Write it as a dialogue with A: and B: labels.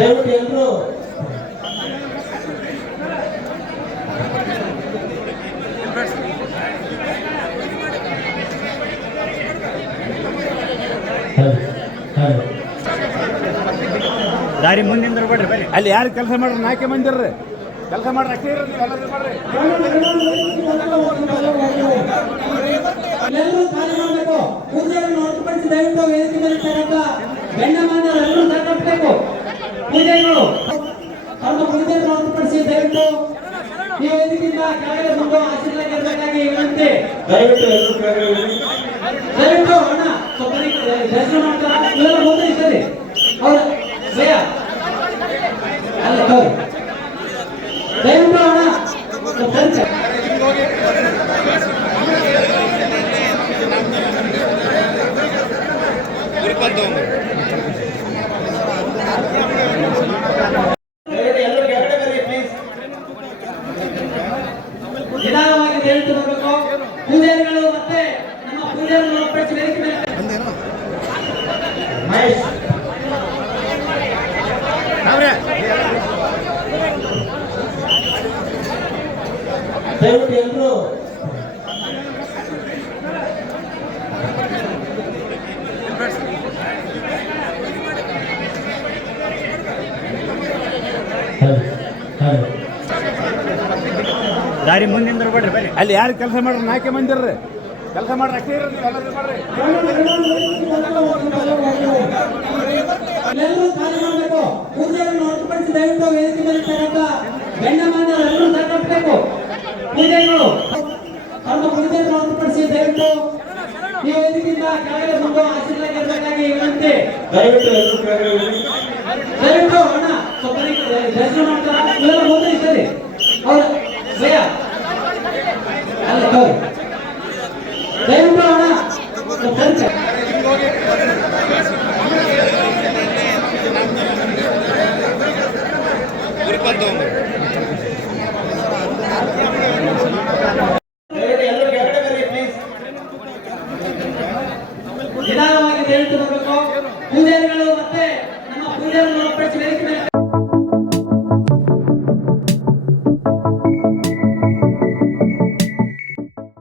A: ದಯವಿಟ್ಟು ಎಲ್ಲರೂ
B: ದಾರಿ ಮುಂದಿಂದ ಬಿಡ್ರಿ
C: ಅಲ್ಲಿ ಯಾರು ಕೆಲಸ ಮಾಡ್ರಿ ನಾಲ್ಕೆ ಮಂದಿರ್ರಿ ಕೆಲಸ ಮಾಡ್ರಿ ಅಷ್ಟೇ ಇರೋದು ಎಲ್ಲರೂ ಮಾಡ್ರಿ.
A: ಎಲ್ಲರೂ ಖಾಲಿ ಮಾಡಬೇಕು. ಪೂಜೆಯನ್ನು ಹೊರತುಪಡಿಸಿ ದಯವಿಟ್ಟು ವೇದಿಕೆ ಮೇಲೆ ಇರ್ತಕ್ಕಂಥ ಗಂಡ ಮಾನ್ಯರೆಲ್ಲರೂ ತಗೊಳ್ಬೇಕು ಪೂಜೆಗಳು ತಮ್ಮ ಪೂಜೆಯನ್ನು ಹೊರತುಪಡಿಸಿ ದಯವಿಟ್ಟು ಈ ವೇದಿಕೆಯಿಂದ ಕೆಳಗಡೆ ಬಂದು ಆಶೀರ್ವಾದ ವಿನಂತಿ
D: ದಯವಿಟ್ಟು ಎಲ್ಲರೂ ಕೆಳಗಡೆ ಇಳಿ.
A: ದಯವಿಟ್ಟು ಅಣ್ಣ ಸ್ವಲ್ಪ ಈ ಕಡೆ ದರ್ಶನ ಮಾಡ್ತಾರ. ಇವೆಲ್ಲ ಮುಂದೆ ಇದ್ದಾರೆ ಅವ್ರ ಭಯ ಅಲ್ಲ ಹೌದು ದಯವಿಟ್ಟು ಅಣ್ಣ ಸ್ವಲ್ಪ ಸರಿಸಿ.
D: ದಯವಿಟ್ಟು ಎಲ್ಲರೂ ಕೆಳಗಡೆ ಬರ್ರಿ ಪ್ಲೀಸ್
A: ನಿಧಾನವಾಗಿ ದಯವಿಟ್ಟು ಬರಬೇಕು? ಪೂಜಾರಿಗಳು ಮತ್ತೆ ನಮ್ಮ ಪೂಜಾರಿಗಳು ಹೊರತುಪಡಿಸಿ ವೇದಿಕೆ ಮೇಲೆ.
D: ಮಹೇಶ್.
A: ದಯವಿಟ್ಟು ಎಲ್ಲರೂ
B: ದಾರಿ ಮುಂದಿಂದ ಬಿಡ್ರಿ ಬನ್ನಿ
C: ಅಲ್ಲಿ ಯಾರು ಕೆಲಸ ಮಾಡ್ರಿ? ನಾಲ್ಕೆ ಮಂದಿರ್ರಿ ಕೆಲಸ ಮಾಡ್ರಿ ಅಷ್ಟೇ ಇರ್ರಿ ನೀವು ಎಲ್ಲರೂ ಮಾಡ್ರಿ
A: ಎಲ್ಲರೂ ನಿಧಾನವಾಗಿ ದಯವಿಟ್ಟು ಬರಬೇಕು ಪೂಜಾರಿಗಳು ಮತ್ತೆ ನಮ್ಮ ಪೂಜಾರಿಗಳು ಹೊರತುಪಡಿಸಿ ವೇದಿಕೆ ಮೇಲೆ